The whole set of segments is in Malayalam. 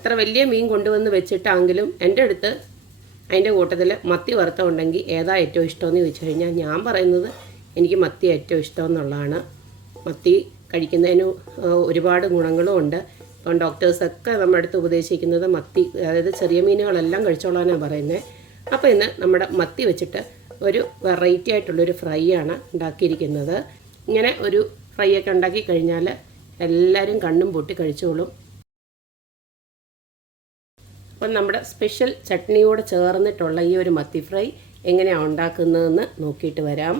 അത്ര വലിയ മീൻ കൊണ്ടുവന്ന് വെച്ചിട്ടാണെങ്കിലും എന്റെ അടുത്ത് അതിന്റെ കൂട്ടത്തിൽ മത്തി വറുത്ത ഉണ്ടെങ്കിൽ ഏതാ ഏറ്റവും ഇഷ്ടമെന്ന് ചോദിച്ചു കഴിഞ്ഞാൽ ഞാൻ പറയുന്നത് എനിക്ക് മത്തി ഏറ്റവും ഇഷ്ടം എന്നുള്ളതാണ്. മത്തി കഴിക്കുന്നതിന് ഒരുപാട് ഗുണങ്ങളും ഉണ്ട്. ഇപ്പം ഡോക്ടേഴ്സൊക്കെ നമ്മുടെ അടുത്ത് ഉപദേശിക്കുന്നത് മത്തി അതായത് ചെറിയ മീനുകളെല്ലാം കഴിച്ചോളാനാണ് പറയുന്നത് അപ്പോൾ ഇന്ന് നമ്മുടെ മത്തി വെച്ചിട്ട് ഒരു വെറൈറ്റി ആയിട്ടുള്ളൊരു ഫ്രൈ ആണ് ഉണ്ടാക്കിയിരിക്കുന്നത്. ഇങ്ങനെ ഒരു ഫ്രൈ ഒക്കെ ഉണ്ടാക്കി കഴിഞ്ഞാൽ എല്ലാവരും കണ്ണും പൂട്ടി കഴിച്ചോളും. അപ്പം നമ്മുടെ സ്പെഷ്യൽ ചട്നിയോട് ചേർന്നിട്ടുള്ള ഈ ഒരു മത്തി ഫ്രൈ എങ്ങനെയാണ് ഉണ്ടാക്കുന്നതെന്ന് നോക്കിയിട്ട് വരാം.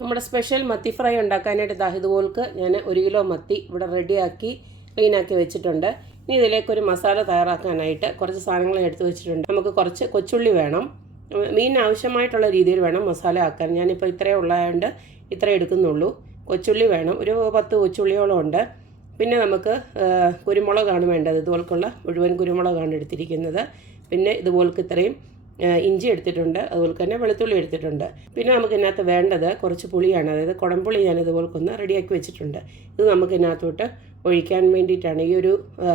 നമ്മുടെ സ്പെഷ്യൽ മത്തി ഫ്രൈ ഉണ്ടാക്കാനായിട്ട് ദാ ഇതുപോൾക്ക് ഞാൻ ഒരു കിലോ മത്തി ഇവിടെ റെഡിയാക്കി ക്ലീനാക്കി വെച്ചിട്ടുണ്ട്. ഇനി ഇതിലേക്ക് ഒരു മസാല തയ്യാറാക്കാനായിട്ട് കുറച്ച് സാധനങ്ങൾ എടുത്തു വെച്ചിട്ടുണ്ട്. നമുക്ക് കുറച്ച് കൊച്ചുള്ളി വേണം. മീൻ ആവശ്യമായിട്ടുള്ള രീതിയിൽ വേണം മസാല ആക്കാൻ. ഞാനിപ്പോൾ ഇത്രയേ ഉള്ളതുകൊണ്ട് ഇത്രയേ എടുക്കുന്നുള്ളൂ. കൊച്ചുള്ളി വേണം. ഒരു പത്ത് കൊച്ചുള്ളിയോളം ഉണ്ട്. പിന്നെ നമുക്ക് കുരുമുളകാണ് വേണ്ടത്. ഇതുപോൽക്കുള്ള മുഴുവൻ കുരുമുളകാണ് എടുത്തിരിക്കുന്നത്. പിന്നെ ഇതുപോലെക്ക് ഇത്രയും ഇഞ്ചി എടുത്തിട്ടുണ്ട്. അതുപോലെ തന്നെ വെളുത്തുള്ളി എടുത്തിട്ടുണ്ട്. പിന്നെ നമുക്ക് ഇതിനകത്ത് വേണ്ടത് കുറച്ച് പുളിയാണ്. അതായത് കുടംപുളി ഞാൻ ഇതുപോൽക്കൊന്ന് റെഡിയാക്കി വെച്ചിട്ടുണ്ട്. ഇത് നമുക്ക് ഇതിനകത്തോട്ട് ഒഴിക്കാൻ വേണ്ടിയിട്ടാണ്. ഈ ഒരു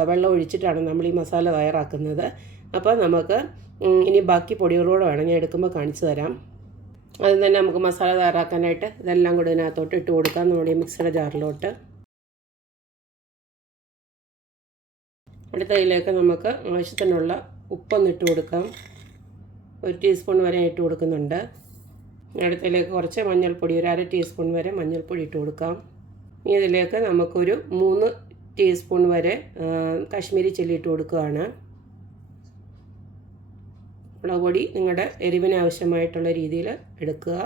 വെള്ളം ഒഴിച്ചിട്ടാണ് നമ്മൾ ഈ മസാല തയ്യാറാക്കുന്നത്. അപ്പോൾ നമുക്ക് ഇനി ബാക്കി പൊടികളോട് വേണം. ഞാൻ എടുക്കുമ്പോൾ കാണിച്ചു തരാം. അതിൽ തന്നെ നമുക്ക് മസാല തയ്യാറാക്കാനായിട്ട് ഇതെല്ലാം കൂടി ഇതിനകത്തോട്ട് ഇട്ട് കൊടുക്കാം. നമ്മുടെ മിക്സിയുടെ ജാറിലോട്ട്. അടുത്തതിലേക്ക് നമുക്ക് ആവശ്യത്തിനുള്ള ഉപ്പൊന്ന് ഇട്ട് കൊടുക്കാം. ഒരു ടീസ്പൂൺ വരെ ഇട്ട് കൊടുക്കുന്നുണ്ട്. അടുത്തതിലേക്ക് കുറച്ച് മഞ്ഞൾപ്പൊടി ഒരു അര ടീസ്പൂൺ വരെ മഞ്ഞൾപ്പൊടി ഇട്ട് കൊടുക്കാം. ഇനി ഇതിലേക്ക് നമുക്കൊരു മൂന്ന് ടീസ്പൂൺ വരെ കാശ്മീരി ചില്ലി ഇട്ട് കൊടുക്കുകയാണ്. മുളക് പൊടി നിങ്ങളുടെ എരിവിന് ആവശ്യമായിട്ടുള്ള രീതിയിൽ എടുക്കുക.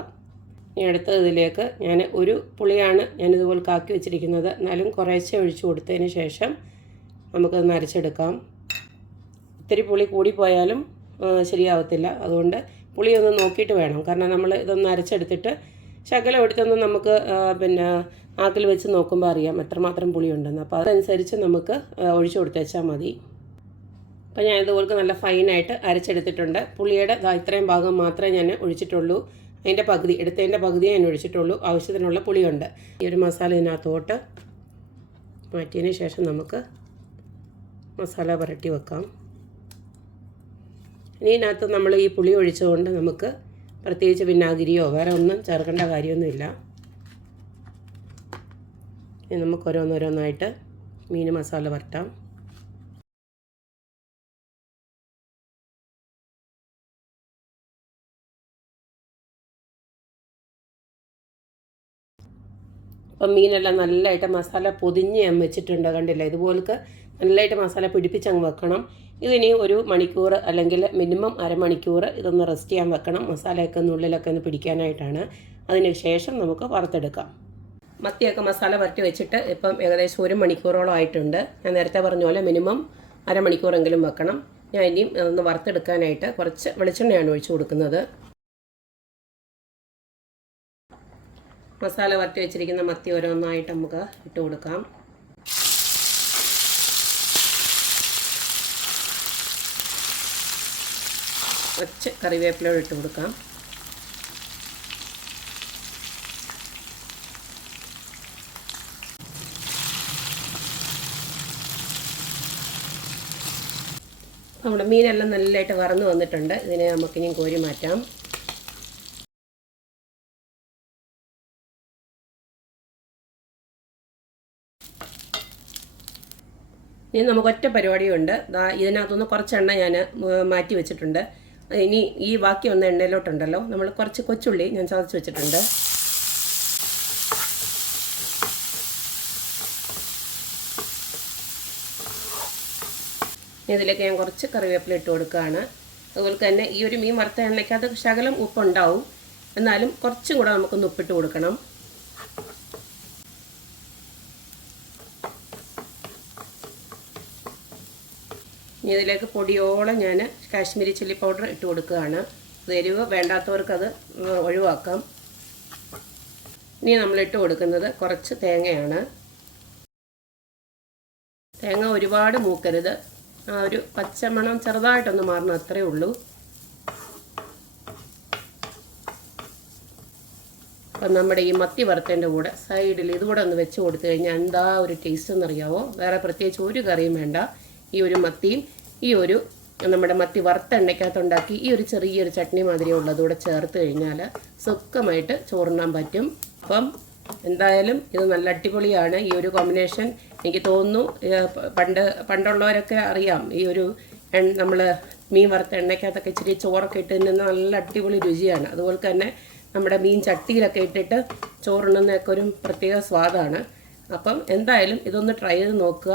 ഇനി അടുത്ത ഇതിലേക്ക് ഞാൻ ഒരു പുളിയാണ് ഞാനിതുപോലെ കാക്കി വെച്ചിരിക്കുന്നത്. എന്നാലും കുറേശ്ശെ ഒഴിച്ചു കൊടുത്തതിന് ശേഷം നമുക്കത് നരച്ചെടുക്കാം ഒത്തിരി പുളി കൂടിപ്പോയാലും ശരിയാവത്തില്ല. അതുകൊണ്ട് പുളി ഒന്ന് നോക്കിയിട്ട് വേണം. കാരണം നമ്മൾ ഇതൊന്ന് അരച്ചെടുത്തിട്ട് ശകലം എടുത്തൊന്ന് നമുക്ക് പിന്നെ ആക്കിൽ വെച്ച് നോക്കുമ്പോൾ അറിയാം എത്രമാത്രം പുളിയുണ്ടെന്ന്. അപ്പോൾ അതനുസരിച്ച് നമുക്ക് ഒഴിച്ചു കൊടുത്തേച്ചാൽ മതി. അപ്പോൾ ഞാൻ ഇതുപോലെ നല്ല ഫൈനായിട്ട് അരച്ചെടുത്തിട്ടുണ്ട്. പുളിയുടെ ഇത്രയും ഭാഗം മാത്രമേ ഞാൻ ഒഴിച്ചിട്ടുള്ളൂ. അതിന്റെ പകുതി എടുത്തതിന്റെ പകുതിയെ ഞാൻ ഒഴിച്ചിട്ടുള്ളൂ. ആവശ്യത്തിനുള്ള പുളിയുണ്ട്. ഈ ഒരു മസാല ഇതിനകത്തോട്ട് മാറ്റിയതിന് ശേഷം നമുക്ക് മസാല പുരട്ടി വെക്കാം. ഇനി ഇതിനകത്ത് നമ്മൾ ഈ പുളി ഒഴിച്ചുകൊണ്ട് നമുക്ക് പ്രത്യേകിച്ച് വിനാഗിരിയോ വേറെ ഒന്നും ചേർക്കേണ്ട കാര്യമൊന്നുമില്ല. ഇനി നമുക്ക് ഓരോന്നോരോന്നായിട്ട് മീൻ മസാല വരട്ടാം. അപ്പം മീനെല്ലാം നല്ലതായിട്ട് മസാല പൊതിഞ്ഞ് ഞാൻ വെച്ചിട്ടുണ്ട് കണ്ടില്ല? ഇതുപോലൊക്കെ നല്ലതായിട്ട് മസാല പിടിപ്പിച്ച് അങ്ങ് വെക്കണം. ഇതിനി ഒരു മണിക്കൂർ അല്ലെങ്കിൽ മിനിമം അരമണിക്കൂർ ഇതൊന്ന് റെസ്റ്റ് ചെയ്യാൻ വെക്കണം. മസാലയൊക്കെ ഉള്ളിലൊക്കെ ഒന്ന് പിടിക്കാനായിട്ടാണ്. അതിന് ശേഷം നമുക്ക് വറുത്തെടുക്കാം. മത്തിയൊക്കെ മസാല വരട്ടി വെച്ചിട്ട് ഇപ്പം ഏകദേശം ഒരു മണിക്കൂറോളം ആയിട്ടുണ്ട്. ഞാൻ നേരത്തെ പറഞ്ഞ പോലെ മിനിമം അരമണിക്കൂറെങ്കിലും വെക്കണം. ഞാൻ ഇനിയും അതൊന്ന് വറുത്തെടുക്കാനായിട്ട് കുറച്ച് വെളിച്ചെണ്ണയാണ് ഒഴിച്ചു കൊടുക്കുന്നത്. മസാല വരട്ടി വെച്ചിരിക്കുന്ന മത്തി ഓരോന്നായിട്ട് നമുക്ക് ഇട്ട് കൊടുക്കാം. കുറച്ച് കറിവേപ്പില ഇട്ട് കൊടുക്കാം. നമ്മുടെ മീനെല്ലാം നല്ലതായിട്ട് വറന്ന് വന്നിട്ടുണ്ട്. ഇതിനെ നമുക്കിനി കോരി മാറ്റാം. ഇനി നമുക്ക് ഒറ്റ പരിപാടിയുണ്ട്. ഇതിനകത്തുനിന്ന് കുറച്ചെണ്ണ ഞാൻ മാറ്റി വെച്ചിട്ടുണ്ട്. ഇനി ഈ ബാക്കി വന്ന എണ്ണയിലോട്ടുണ്ടല്ലോ. നമ്മൾ കുറച്ച് കൊച്ചുള്ളി ഞാൻ ചതച്ച് വെച്ചിട്ടുണ്ട്. ഇതിലേക്ക് ഞാൻ കുറച്ച് കറിവേപ്പില ഇട്ട് കൊടുക്കുകയാണ്. അതുപോലെ തന്നെ ഈ ഒരു മീൻ വറുത്ത എണ്ണയ്ക്കകത്ത് ശകലം ഉപ്പുണ്ടാവും. എന്നാലും കുറച്ചും കൂടെ നമുക്കൊന്ന് ഉപ്പിട്ട് കൊടുക്കണം. ഇനി ഇതിലേക്ക് പൊടിയോളം ഞാൻ കാശ്മീരി ചില്ലി പൗഡർ ഇട്ട് കൊടുക്കുകയാണ്. എരിവ് വേണ്ടാത്തവർക്ക് അത് ഒഴിവാക്കാം. ഇനി നമ്മൾ ഇട്ട് കൊടുക്കുന്നത് കുറച്ച് തേങ്ങയാണ്. തേങ്ങ ഒരുപാട് മൂക്കരുത്. ആ ഒരു പച്ചമണം ചെറുതായിട്ടൊന്ന് മാറണം അത്രേ ഉള്ളൂ. അപ്പം നമ്മുടെ ഈ മത്തി വറുത്തതിന്റെ കൂടെ സൈഡിൽ ഇതുകൂടെ ഒന്ന് വെച്ച് കൊടുത്തു കഴിഞ്ഞാൽ എന്താ ഒരു ടേസ്റ്റ് എന്നറിയാവോ? വേറെ പ്രത്യേകിച്ച് ഒരു കറിയും വേണ്ട. ഈ ഒരു മത്തിയും ഈ ഒരു നമ്മുടെ മത്തി വറുത്ത എണ്ണയ്ക്കകത്തുണ്ടാക്കി ഈ ഒരു ചെറിയൊരു ചട്നി മാതിരി ഉള്ളതുകൂടെ ചേർത്ത് കഴിഞ്ഞാൽ സുഖമായിട്ട് ചോറിണാൻ പറ്റും. അപ്പം എന്തായാലും ഇത് നല്ല അടിപൊളിയാണ്. ഈ ഒരു കോമ്പിനേഷൻ എനിക്ക് തോന്നുന്നു പണ്ട് പണ്ടുള്ളവരൊക്കെ അറിയാം. ഈ ഒരു നമ്മൾ മീൻ വറുത്ത എണ്ണയ്ക്കകത്തൊക്കെ ഇച്ചിരി ചോറൊക്കെ ഇട്ട് തിന്നുന്ന നല്ല അടിപൊളി രുചിയാണ്. അതുപോലെ തന്നെ നമ്മുടെ മീൻ ചട്ടിയിലൊക്കെ ഇട്ടിട്ട് ചോറുണ്ണുന്നതൊക്കെ ഒരു പ്രത്യേക സ്വാദാണ്. അപ്പം എന്തായാലും ഇതൊന്ന് ട്രൈ ചെയ്ത് നോക്കുക.